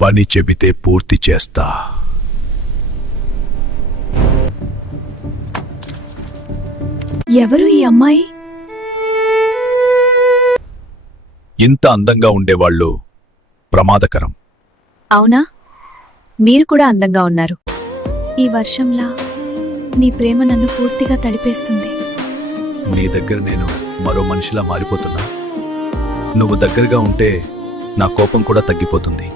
పని చెబితే పూర్తి చేస్తా. ఎవరు ఈ అమ్మాయి? ఇంత అందంగా ఉండేవాళ్ళు ప్రమాదకరం. అవునా? మీరు కూడా అందంగా ఉన్నారు. ఈ వర్షంలా నీ ప్రేమ నన్ను పూర్తిగా తడిపేస్తుంది. నీ దగ్గర నేను మరో మనిషిలా మారిపోతున్నా. నువ్వు దగ్గరగా ఉంటే నా కోపం కూడా తగ్గిపోతుంది.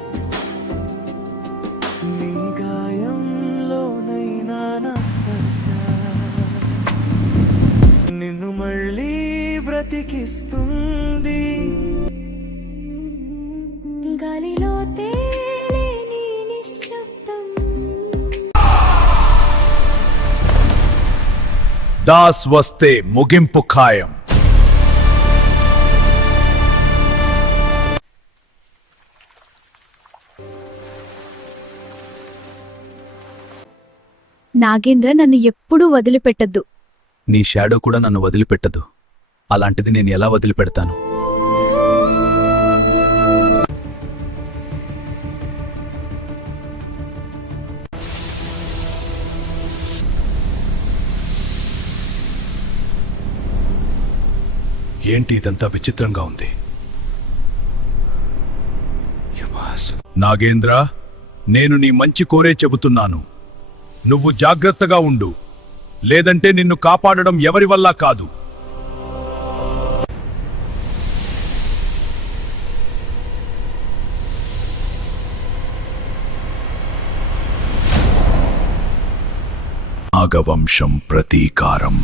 నిన్ను మళ్ళీ బ్రతికిస్తుంది. గాలిలో తేలిని నిశ్శబ్దం. దాస్ వస్తే ముగింపు ఖాయం. నాగేంద్ర, నన్ను ఎప్పుడూ వదిలిపెట్టద్దు. నీ షాడో కూడా నన్ను వదిలిపెట్టదు. అలాంటిది నేను ఎలా వదిలిపెడతాను? ఏంటి ఇదంతా విచిత్రంగా ఉంది? నాగేంద్ర, నేను నీ మంచి కోరే చెబుతున్నాను. నువ్వు జాగ్రత్తగా ఉండు, లేదంటే నిన్ను కాపాడడం ఎవరి వల్ల కాదు. నాగవంశం ప్రతీకారం.